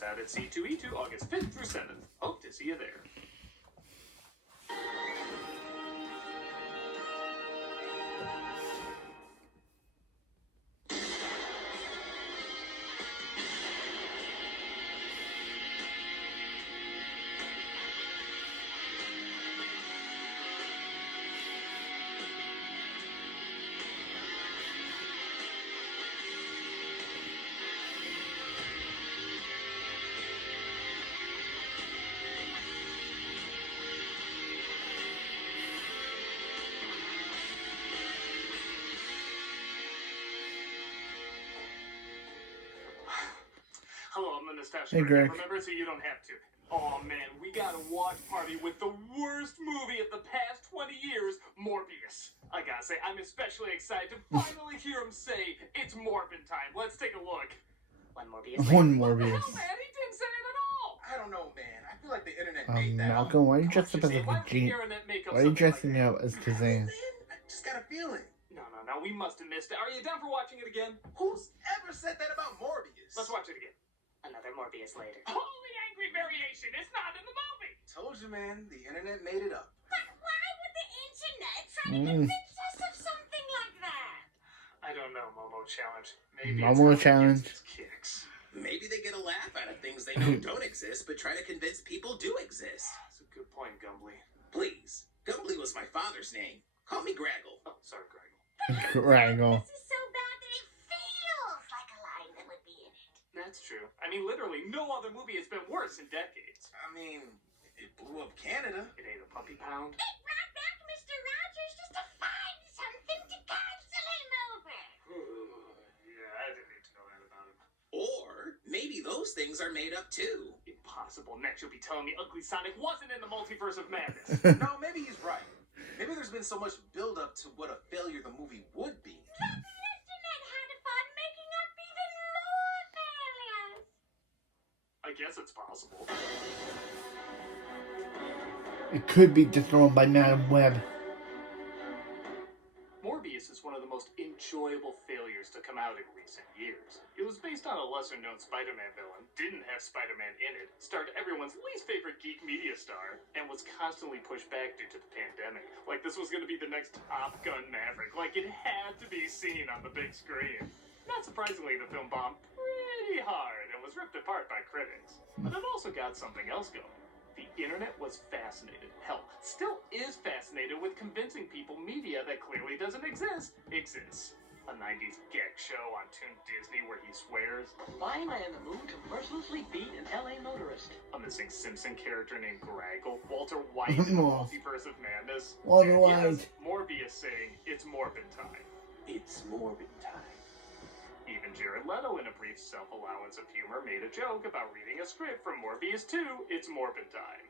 It's out at C2E2 August 5th through 7th. Hope to see you there. Hello, I'm the Nostalgia Hey, Greg. Remember, so you don't have to. Oh man, we got a watch party with the worst movie of the past 20 years, Morbius. I gotta say, I'm especially excited to finally hear him say, it's Morbin time. Let's take a look. One Morbius. One What the Morbius. hell, man? He didn't say it at all. I don't know, man. I feel like the internet made that. Malcolm, why are you Come on, dressed up as a Shazam, why did the Vegeta? internet make up Why are you something dressing like up as Man, Kazan? I just got a feeling. No, we must have missed it. Are you down for watching it again? Who's ever said that about Morbius? Let's watch it again. Another Morbius later. Holy angry variation! It's not in the movie! Told you, man. The internet made it up. But why would the internet try to convince us of something like that? I don't know, Momo Challenge. Maybe Momo it's how it Challenge. gets its kicks. Maybe they get a laugh out of things they know don't exist, but try to convince people do exist. That's a good point, Gumbly. Please. Gumbly was my father's name. Call me Graggle. Oh, sorry, Greg. Wrangle. This is so bad that it feels like a line that would be in it. That's true. I mean, literally, no other movie has been worse in decades. I mean, it blew up Canada. It ate a puppy pound. It brought back Mr. Rogers just to find something to cancel him over. Yeah, I didn't need to know that about him. Or maybe those things are made up too. Impossible. Next, you'll be telling me Ugly Sonic wasn't in the Multiverse of Madness. No, maybe he's right. Maybe there's been so much build-up to what a failure the movie would be. The internet had fun making up even more failures. I guess it's possible. It could be dethroned by Madam Web. Morbius is one of the most enjoyable failures to come out in recent years. It was based on a lesser-known Spider-Man villain, didn't have Spider-Man in it, starred everyone's least favorite geek media star, and was constantly pushed back due to the pandemic. Like this was going to be the next Top Gun Maverick. Like it had to be seen on the big screen. Not surprisingly, the film bombed pretty hard and was ripped apart by critics. But it also got something else going. The internet was fascinated, hell, still is fascinated with convincing people media that clearly doesn't exist, exists. A 90s gag show on Toon Disney where he swears. Why am I in the mood to mercilessly beat an LA motorist? A missing Simpson character named Graggle. Walter White in the Multiverse of Madness. Walter And White. yes, Morbius saying, it's Morbin time. It's Morbin time. Even Jared Leto, in a brief self-allowance of humor, made a joke about reading a script from Morbius 2, It's Morbin time.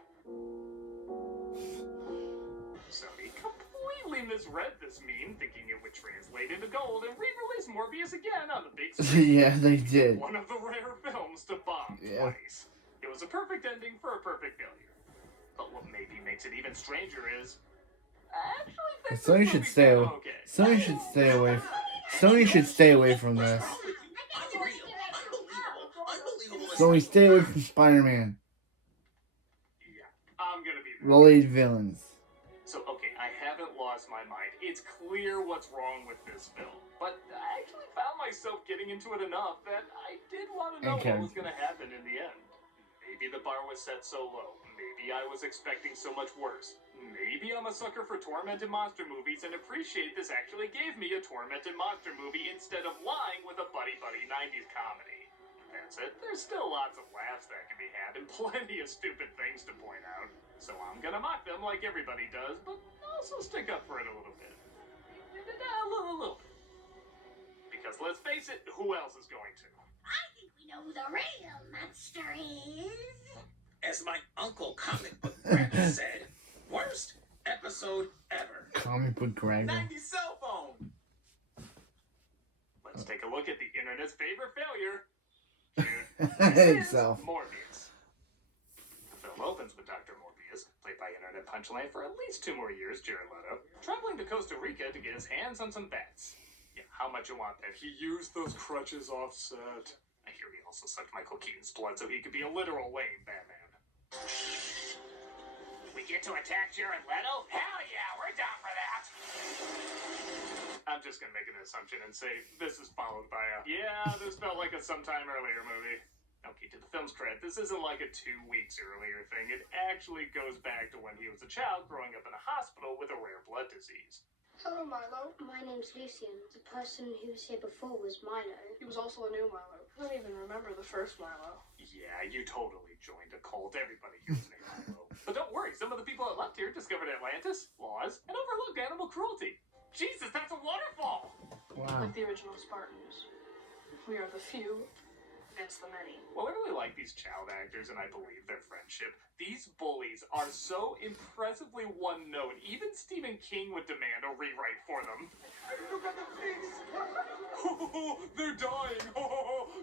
Sony completely misread this meme, thinking it would translate into gold and re-release Morbius again on the big screen. Yeah, they did. One of the rare films to bomb twice. It was a perfect ending for a perfect failure. But what maybe makes it even stranger is... I actually think Sony this should movie's stay kinda away. okay. Sony should stay away. Sony should stay away from this. Unreal. Unbelievable. Sony, stay away from Spider-Man. Yeah, I'm gonna be there. Related villains. So, okay, I haven't lost my mind. It's clear what's wrong with this film. But I actually found myself getting into it enough that I did want to know Okay. what was going to happen in the end. Maybe the bar was set so low. Maybe I was expecting so much worse. Maybe I'm a sucker for tormented monster movies and appreciate this actually gave me a tormented monster movie instead of lying with a buddy-buddy 90s comedy. That's it. There's still lots of laughs that can be had and plenty of stupid things to point out. So I'm gonna mock them like everybody does, but also stick up for it a little bit. A little bit. Because let's face it, who else is going to? I think we know who the real monster is. As my uncle comic book Graggle said, worst episode ever. Comic book Graggle. 90 cell phone. Let's take a look at the internet's favorite failure. Itself. Morbius. The film opens with Dr. Morbius, played by internet punchline for at least 2 more years, Jared Leto, traveling to Costa Rica to get his hands on some bats. Yeah, how much you want that? He used those crutches offset. hear he also sucked Michael Keaton's blood so he could be a literal lame Batman. We get to attack Jared Leto? Hell yeah, we're down for that. I'm just gonna make an assumption and say this is followed by a, yeah, this felt like a sometime earlier movie. Okay, to the film's credit, this isn't like a 2 weeks earlier thing. It actually goes back to when he was a child growing up in a hospital with a rare blood disease. Hello, Milo. My name's Lucian. The person who was here before was Milo. He was also a new Milo. I don't even remember the first Milo. Yeah, you totally joined a cult. Everybody here's named Milo. But don't worry, some of the people that left here discovered Atlantis, laws, and overlooked animal cruelty. Jesus, that's a waterfall! Wow. Like the original Spartans. We are the few against the many. Well, I really like these child actors, and I believe their friendship. These bullies are so impressively one-note, even Stephen King would demand a rewrite for them. Look at the face! They're dying!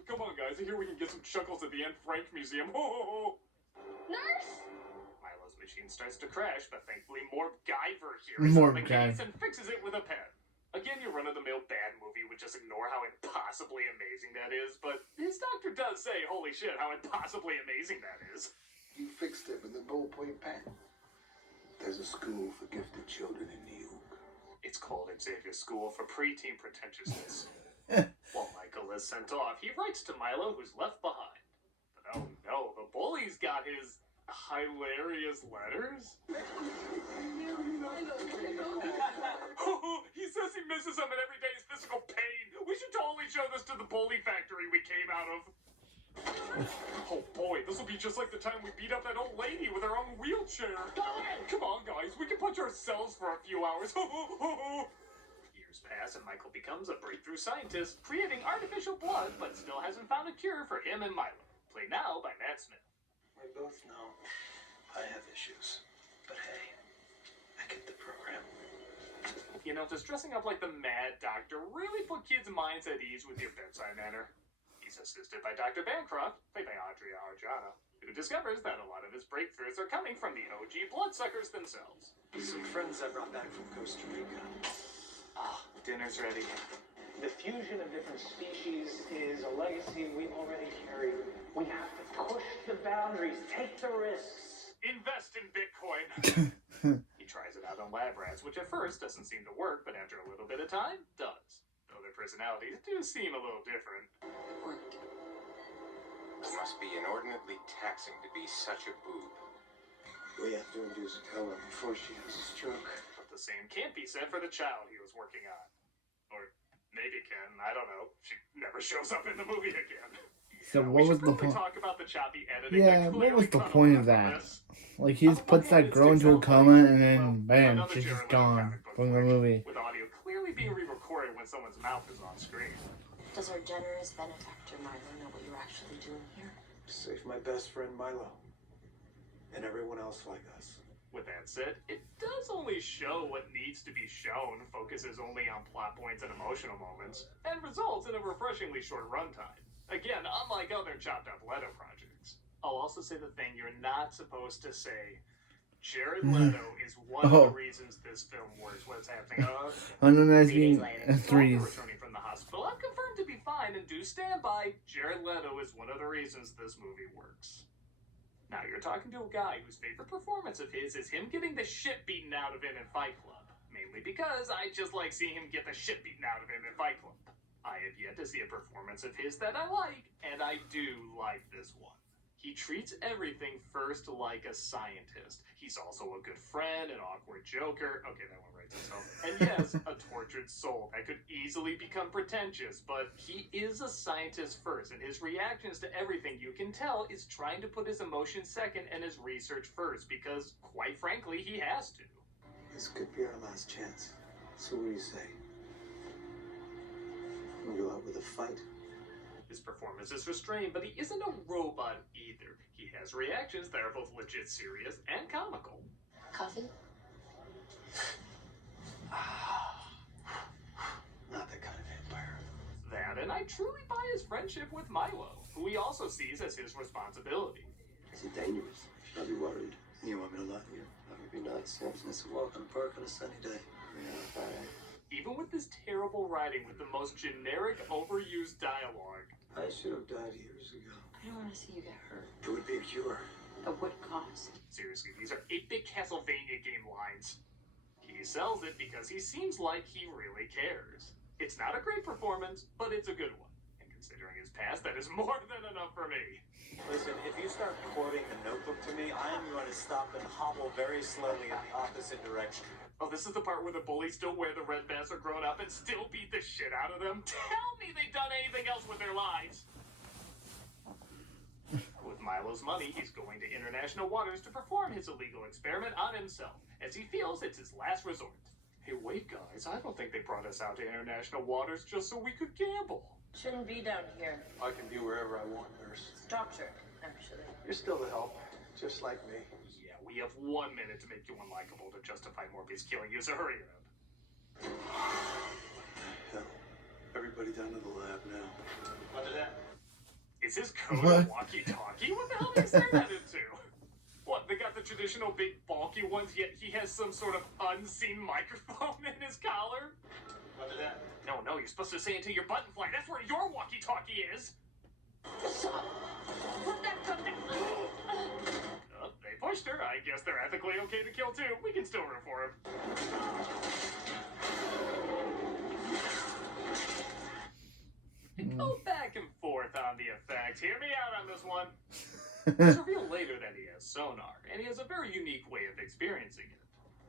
Come on, guys, I hear we can get some chuckles at the Anne Frank Museum. Nurse? Milo's machine starts to crash, but thankfully MacGyver here is on the case and fixes it with a pen. Again, your run-of-the-mill bad movie would just ignore how impossibly amazing that is, but his doctor does say, holy shit, how impossibly amazing that is. You fixed it with a ballpoint pen. There's a school for gifted children in New York. It's called Xavier's School for Preteen Pretentiousness. While Michael is sent off, he writes to Milo, who's left behind. But oh no, the bully's got his hilarious letters? He says he misses him and every day is physical pain. We should totally show this to the bully factory we came out of. Oh boy, this will be just like the time we beat up that old lady with her own wheelchair. Come on, guys, we can punch ourselves for a few hours. Years pass and Michael becomes a breakthrough scientist, creating artificial blood, but still hasn't found a cure for him and Milo. Played now by Matt Smith. We both know I have issues, but hey, I get the program. You know, does dressing up like the Mad Doctor really put kids' minds at ease with your bedside manner? He's assisted by Dr. Bancroft, played by Adria Arjona, who discovers that a lot of his breakthroughs are coming from the OG bloodsuckers themselves. Some friends I brought back from Costa Rica. Ah, dinner's ready. The fusion of different species is a legacy we already carry. We have to push the boundaries, take the risks. Invest in Bitcoin. He tries it out on lab rats, which at first doesn't seem to work, but after a little bit of time, does. Though their personalities do seem a little different. It must be inordinately taxing to be such a boob. We have to induce a coma before she has a stroke. But the same can't be said for the child he was working on. Or maybe can, I don't know. She never shows up in the movie again. So what was the point? point? Talk about the choppy editing. Yeah, what was the point of that? Like, he just puts that girl into a coma and then bam, she's just gone from the movie. With audio clearly being re-recorded when someone's mouth is on screen. Does our generous benefactor Milo know what you're actually doing here? Save my best friend Milo. And everyone else like us. With that said, it does only show what needs to be shown, focuses only on plot points and emotional moments, and results in a refreshingly short runtime. Again, unlike other chopped up Leto projects. I'll also say the thing you're not supposed to say. Jared Leto is one of the reasons this film works. What's happening? Unrealizing threes. Returning from the hospital, I'm confirmed to be fine and do stand by. Jared Leto is one of the reasons this movie works. Now you're talking to a guy whose favorite performance of his is him getting the shit beaten out of him in Fight Club. Mainly because I just like seeing him get the shit beaten out of him in Fight Club. I have yet to see a performance of his that I like, and I do like this one. He treats everything first like a scientist. He's also a good friend, an awkward joker. Okay, that one writes itself. And yes, a tortured soul that could easily become pretentious, but he is a scientist first, and his reactions to everything, you can tell, is trying to put his emotions second and his research first, because, quite frankly, he has to. This could be our last chance. So what do you say? We go out with a fight? His performance is restrained, but he isn't a robot either. He has reactions that are both legit serious and comical. Coffee? Not that kind of vampire. That, and I truly buy his friendship with Milo, who he also sees as his responsibility. Is it dangerous? Should I be worried? You want me to lie to you? That would be nice. Yeah, it's a walk in the park on a sunny day. Yeah, Even with this terrible writing with the most generic, overused dialogue, I should have died years ago. I don't want to see you get hurt. It would be a cure. At what cost? Seriously, these are 8-bit Castlevania game lines. He sells it because he seems like he really cares. It's not a great performance, but it's a good one. And considering his past, that is more than enough for me. Listen, if you start quoting The Notebook to me, I am going to stop and hobble very slowly in the opposite direction. Oh, this is the part where the bullies still wear the red vests, are grown up, and still beat the shit out of them? Tell me they've done anything else with their lives! With Milo's money, he's going to international waters to perform his illegal experiment on himself, as he feels it's his last resort. Hey, wait, guys, I don't think they brought us out to international waters just so we could gamble. Shouldn't be down here. I can be wherever I want, nurse. It's doctor, actually. You're still the help, just like me. Yeah, we have 1 minute to make you unlikable to justify Morbius killing you, so hurry it up. Hell, everybody down to the lab now. What did that? Is his code a walkie-talkie? What the hell did he say that into? What, they got the traditional big bulky ones, yet he has some sort of unseen microphone in his collar? What did that? No, you're supposed to say it to your button fly. That's where your walkie-talkie is. Put that gun down. Oh, they pushed her. I guess they're ethically okay to kill too. We can still root for him. Go back and forth on the effects. Hear me out on this one. It's revealed later that he has sonar, and he has a very unique way of experiencing it.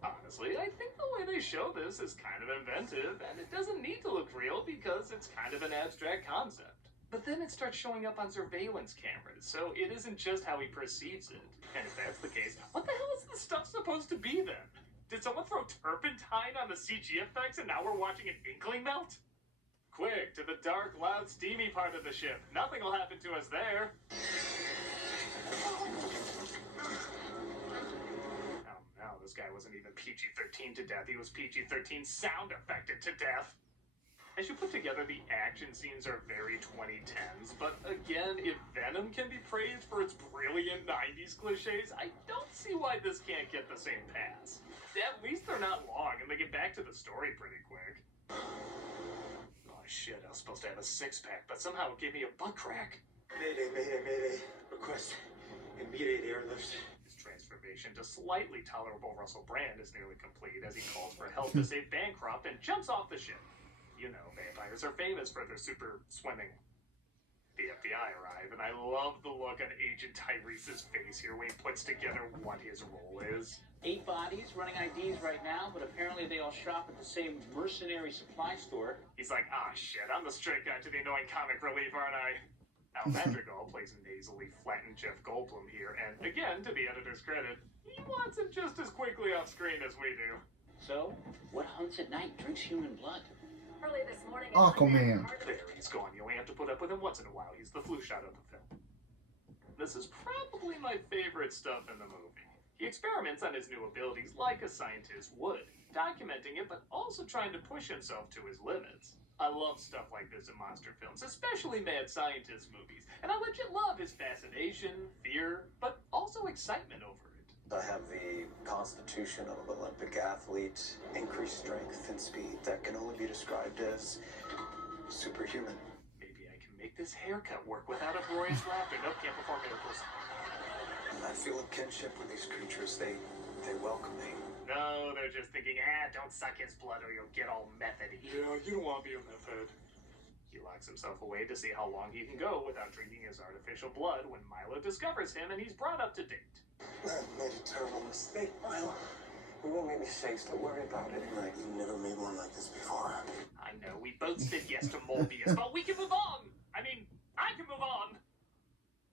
Honestly, I think the way they show this is kind of inventive, and it doesn't need to look real because it's kind of an abstract concept. But then it starts showing up on surveillance cameras, so it isn't just how he perceives it. And if that's the case, what the hell is this stuff supposed to be then? Did someone throw turpentine on the CG effects and now we're watching an inkling melt? Quick, to the dark, loud, steamy part of the ship. Nothing will happen to us there. Oh no, this guy wasn't even PG-13 to death. He was PG-13 sound affected to death. As you put together, the action scenes are very 2010s, but again, if Venom can be praised for its brilliant 90s cliches, I don't see why this can't get the same pass. At least they're not long, and they get back to the story pretty quick. Oh shit, I was supposed to have a six-pack, but somehow it gave me a butt crack. Mayday, mayday, mayday. Request immediate airlift. His transformation to slightly tolerable Russell Brand is nearly complete as he calls for help to save Bancroft and jumps off the ship. You know, vampires are famous for their super swimming. The FBI arrive, and I love the look on Agent Tyrese's face here when he puts together what his role is. 8 bodies running IDs right now, but apparently they all shop at the same mercenary supply store. He's like, ah shit, I'm the straight guy to the annoying comic relief, aren't I? Al Madrigal plays nasally flattened Jeff Goldblum here, and again, to the editor's credit, he wants it just as quickly off screen as we do. So, what hunts at night drinks human blood? Early this morning, Aquaman. There, he's gone. You only have to put up with him once in a while. He's the flu shot of the film. This is probably my favorite stuff in the movie. He experiments on his new abilities like a scientist would, documenting it, but also trying to push himself to his limits. I love stuff like this in monster films, especially mad scientist movies, and I legit love his fascination, fear, but also excitement over it. I have the constitution of an Olympic athlete, increased strength and speed that can only be described as superhuman. Maybe I can make this haircut work without a glorious laughter. Nope, can't perform miracles. I feel a kinship with these creatures. They welcome me. No, they're just thinking, don't suck his blood or you'll get all methody. Yeah, you don't want to be a meth head. He locks himself away to see how long he can go without drinking his artificial blood when Milo discovers him and he's brought up to date. I made a terrible mistake, Milo. We won't make mistakes. Don't worry about it. Right, you never made one like this before. I know, we both said yes to Morbius, but we can move on! I mean, I can move on!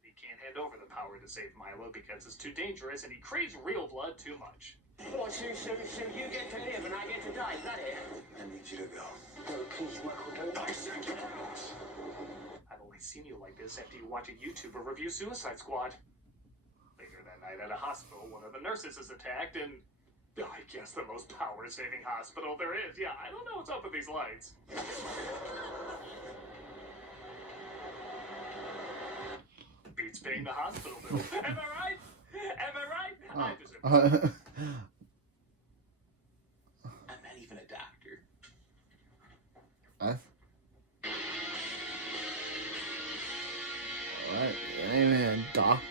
He can't hand over the power to save Milo because it's too dangerous and he craves real blood too much. Oh, so you get to live and I get to die, is that it? I need you to go. No, please, Michael, don't. I said get out! I've only seen you like this after you watch a YouTuber review Suicide Squad. Later that night at a hospital, one of the nurses is attacked and... I guess the most power-saving hospital there is. Yeah, I don't know what's up with these lights. Beats paying the hospital bill. Am I right? Am I right? I deserve it. I'm not even a doctor. ain't even a doctor.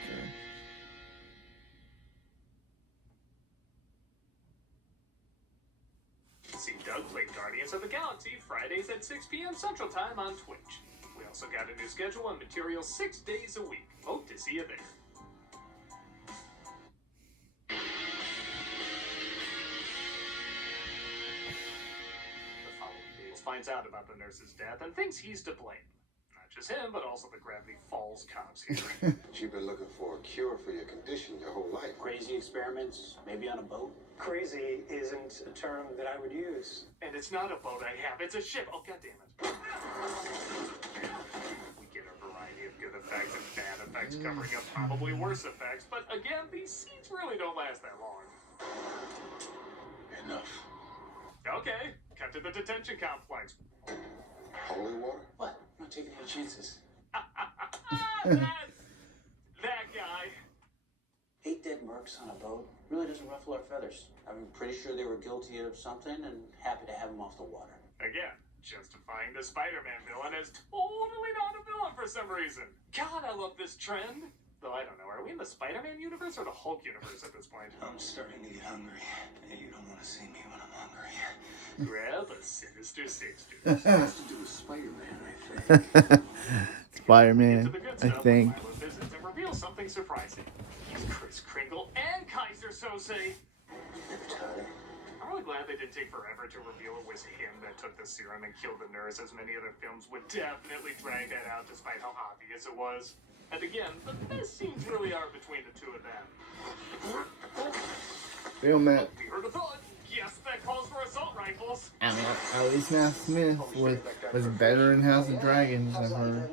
See Doug play Guardians of the Galaxy Fridays at 6 p.m. Central Time on Twitch. We also got a new schedule and material 6 days a week. Hope to see you there. The following days finds out about the nurse's death and thinks he's to blame. Not just him, but also the Gravity Falls cops here. You've been looking for a cure for your condition your whole life. Crazy experiments, maybe on a boat. Crazy isn't a term that I would use. And it's not a boat I have, it's a ship. Oh, goddammit. We get a variety of good effects and bad effects covering up probably worse effects, but again, these scenes really don't last that long. Enough. Okay, cut to the detention complex. Holy water? What? I'm not taking any chances. That guy. 8 dead mercs on a boat really doesn't ruffle our feathers. I'm pretty sure they were guilty of something and happy to have them off the water. Again, justifying the Spider-Man villain as totally not a villain for some reason. God, I love this trend. Though I don't know, are we in the Spider-Man universe or the Hulk universe at this point? I'm starting to get hungry. And you don't want to see me when I'm hungry. Grab a Sinister Sixers. It has to do with Spider-Man, I think. Spider-Man, To the good I stuff, think. Milo visits and reveals something surprising. He's Kris Kringle and Kaiser Sose. I'm really glad they didn't take forever to reveal it was him that took the serum and killed the nurse, as many other films would definitely drag that out despite how obvious it was. And again, the best scenes really are between the two of them. Real man. We heard a thought. Yes, that calls for assault rifles. I mean, at least Matt Smith was better in House of Dragons, I've heard.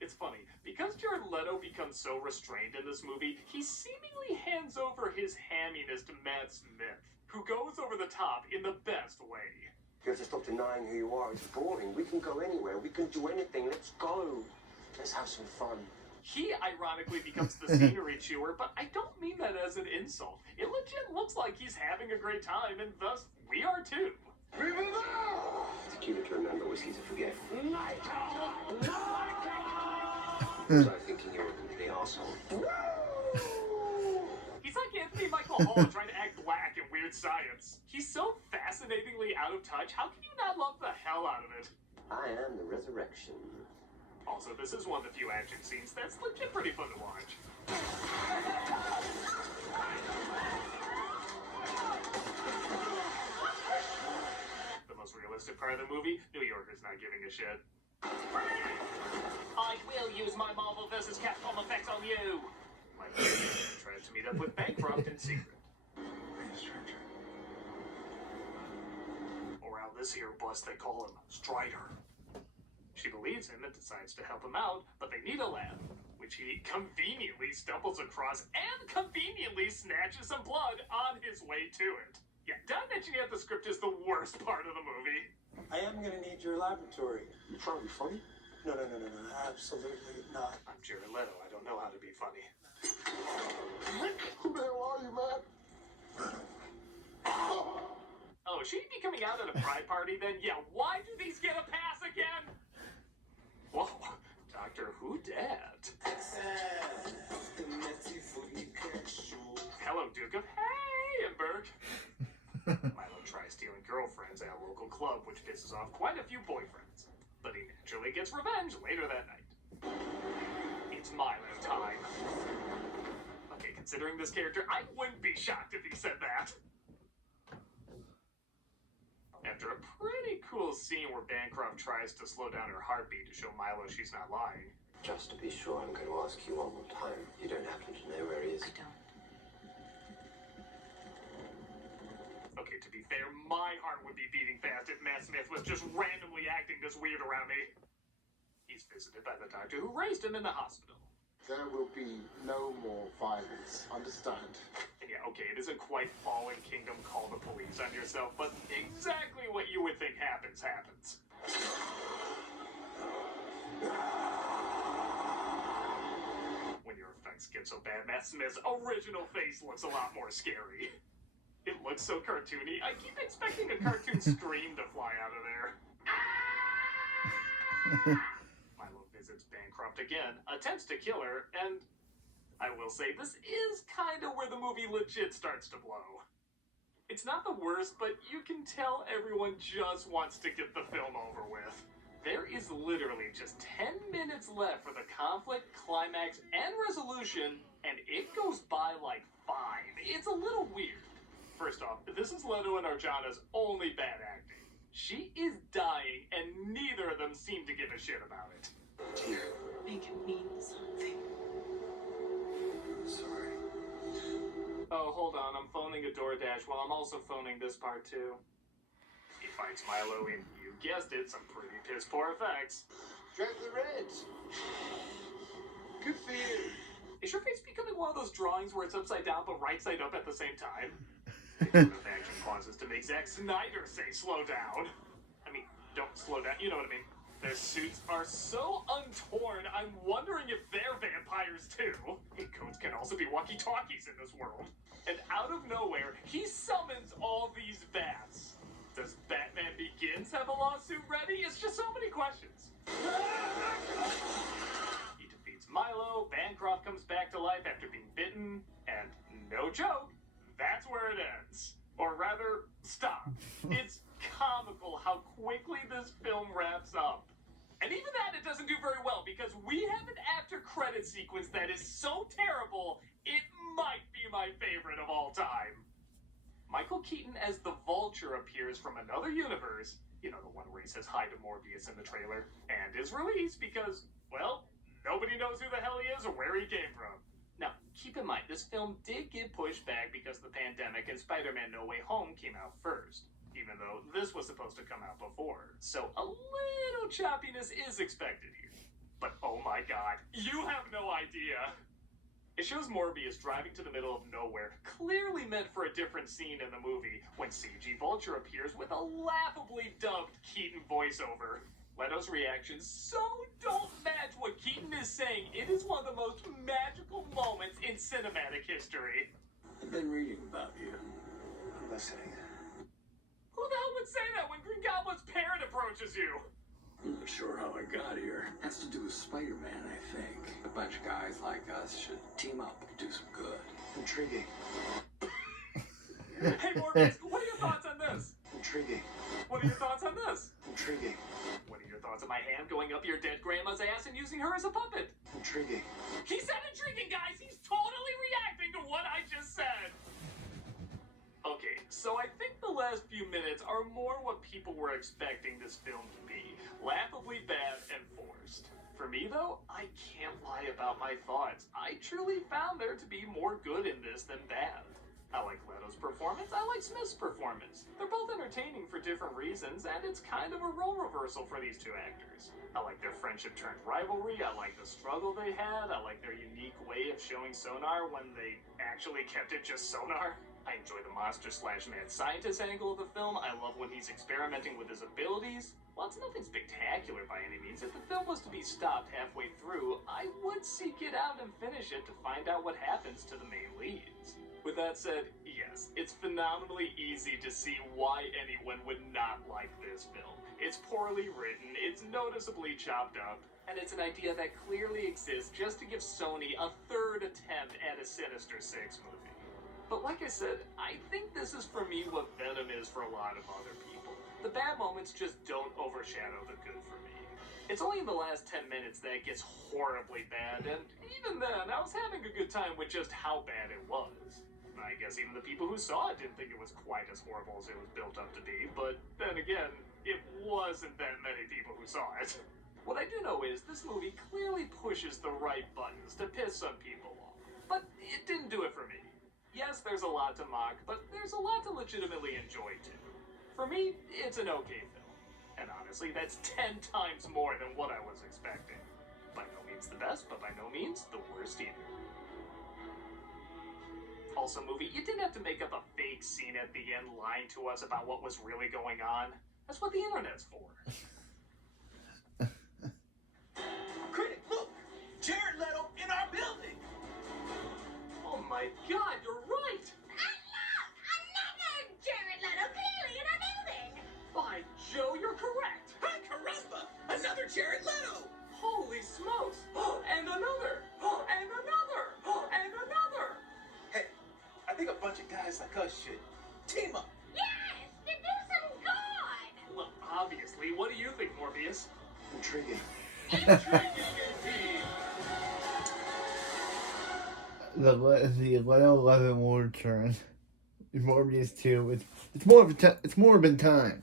It's funny, because Jared Leto becomes so restrained in this movie, he seemingly hands over his hamminess to Matt Smith, who goes over the top in the best way. You have to stop denying who you are. It's boring. We can go anywhere. We can do anything. Let's go. Let's have some fun. He ironically becomes the scenery chewer, but I don't mean that as an insult. It legit looks like he's having a great time, and thus we are too. Tequila to remember, whiskey to forget. Was I thinking you were a complete asshole? He's like Anthony Michael Hall trying to act black in Weird Science. He's so fascinatingly out of touch. How can you not love the hell out of it? I am the resurrection. Also, this is one of the few action scenes that's legit pretty fun to watch. The most realistic part of the movie, New Yorker's not giving a shit. I will use my Marvel vs. Capcom effects on you! My friend tries to meet up with Bancroft in secret. Around this here bus, they call him Strider. She believes him and decides to help him out, but they need a lab, which he conveniently stumbles across and conveniently snatches some blood on his way to it. Yeah, did I mention yet the script is the worst part of the movie? I am going to need your laboratory. You trying to be funny? No, absolutely not. I'm Jared Leto, I don't know how to be funny. Who the hell are you, man? Oh, should he be coming out at a pride party then? Yeah, why do these get a pass again? Whoa, Doctor Who Dad. Hello, Duke of Hamburg. Milo tries stealing girlfriends at a local club, which pisses off quite a few boyfriends. But he naturally gets revenge later that night. It's Milo time. Okay, considering this character, I wouldn't be shocked if he said that. After a pretty cool scene where Bancroft tries to slow down her heartbeat to show Milo she's not lying. Just to be sure, I'm going to ask you one more time. You don't happen to know where he is? I don't. Okay, to be fair, my heart would be beating fast if Matt Smith was just randomly acting this weird around me. He's visited by the doctor who raised him in the hospital. There will be no more violence. Understand? And yeah, okay, it isn't quite Fallen Kingdom call the police on yourself, but exactly what you would think happens. When your effects get so bad, Matt Smith's original face looks a lot more scary. It looks so cartoony. I keep expecting a cartoon scream to fly out of there. Milo bankrupt again, attempts to kill her, and I will say this is kind of where the movie legit starts to blow. It's not the worst, but you can tell everyone just wants to get the film over with. There is literally just 10 minutes left for the conflict, climax, and resolution, and it goes by like 5. It's a little weird. First off, this is Leto and Arjana's only bad acting. She is dying, and neither of them seem to give a shit about it. Dear. Make it mean something. I'm sorry. Oh, hold on, I'm phoning a DoorDash while I'm also phoning this part too. He fights Milo in, you guessed it, some pretty piss-poor effects. Drive the Reds. Good for you. Is your face becoming one of those drawings where it's upside down but right side up at the same time? Enough action pauses to make Zack Snyder say slow down. I mean, don't slow down, you know what I mean. Their suits are so untorn, I'm wondering if they're vampires too. Coats can also be walkie-talkies in this world. And out of nowhere, he summons all these bats. Does Batman Begins have a lawsuit ready? It's just so many questions. He defeats Milo, Bancroft comes back to life after being bitten, and no joke, that's where it ends. Or rather, stop. It's comical how quickly this film wraps up. And even that, it doesn't do very well, because we have an after-credit sequence that is so terrible, it might be my favorite of all time. Michael Keaton as the Vulture appears from another universe, you know, the one where he says hi to Morbius in the trailer, and is released because, well, nobody knows who the hell he is or where he came from. Now, keep in mind, this film did get pushed back because of the pandemic and Spider-Man No Way Home came out first, even though this was supposed to come out before. So a little choppiness is expected here. But oh my god, you have no idea! It shows Morbius driving to the middle of nowhere, clearly meant for a different scene in the movie, when CG Vulture appears with a laughably dubbed Keaton voiceover. Leto's reactions so don't match what Keaton is saying. It is one of the most magical moments in cinematic history. I've been reading about you. I'm listening. Who the hell would say that when Green Goblin's parent approaches you? I'm not sure how I got here. Has to do with Spider-Man, I think. A bunch of guys like us should team up and do some good. Intriguing. Hey Morbius, what are your thoughts on this? Intriguing. What are your thoughts on this? Intriguing. What are your thoughts on my hand going up your dead grandma's ass and using her as a puppet? Intriguing. He said intriguing, guys! He's totally reacting to what I just said! Okay, so I think the last few minutes are more what people were expecting this film to be. Laughably bad and forced. For me, though, I can't lie about my thoughts. I truly found there to be more good in this than bad. I like Leto's performance, I like Smith's performance. They're both entertaining for different reasons, and it's kind of a role reversal for these two actors. I like their friendship turned rivalry, I like the struggle they had, I like their unique way of showing sonar when they actually kept it just sonar. I enjoy the monster/mad scientist angle of the film. I love when he's experimenting with his abilities. While it's nothing spectacular by any means, if the film was to be stopped halfway through, I would seek it out and finish it to find out what happens to the main leads. With that said, yes, it's phenomenally easy to see why anyone would not like this film. It's poorly written, it's noticeably chopped up, and it's an idea that clearly exists just to give Sony a third attempt at a Sinister Six movie. But like I said, I think this is for me what Venom is for a lot of other people. The bad moments just don't overshadow the good for me. It's only in the last 10 minutes that it gets horribly bad, and even then, I was having a good time with just how bad it was. I guess even the people who saw it didn't think it was quite as horrible as it was built up to be, but then again, it wasn't that many people who saw it. What I do know is this movie clearly pushes the right buttons to piss some people off, but it didn't do it for me. Yes, there's a lot to mock, but there's a lot to legitimately enjoy too. For me, it's an okay film. And honestly, that's 10 times more than what I was expecting. By no means the best, but by no means the worst either. Also, movie, you didn't have to make up a fake scene at the end lying to us about what was really going on. That's what the internet's for. Critic, look! Jared Leto in our building! Oh my god, you're right! And look! Another Jared Leto clearly in our building! By Joe, you're correct! Hi, caramba! Another Jared Leto! Holy smokes! bunch of guys like us should team up. Yes, to do some good. Well, obviously. What do you think, Morbius? Intriguing. The Leno 11 will return. Morbius 2. It's more of a it's more been time.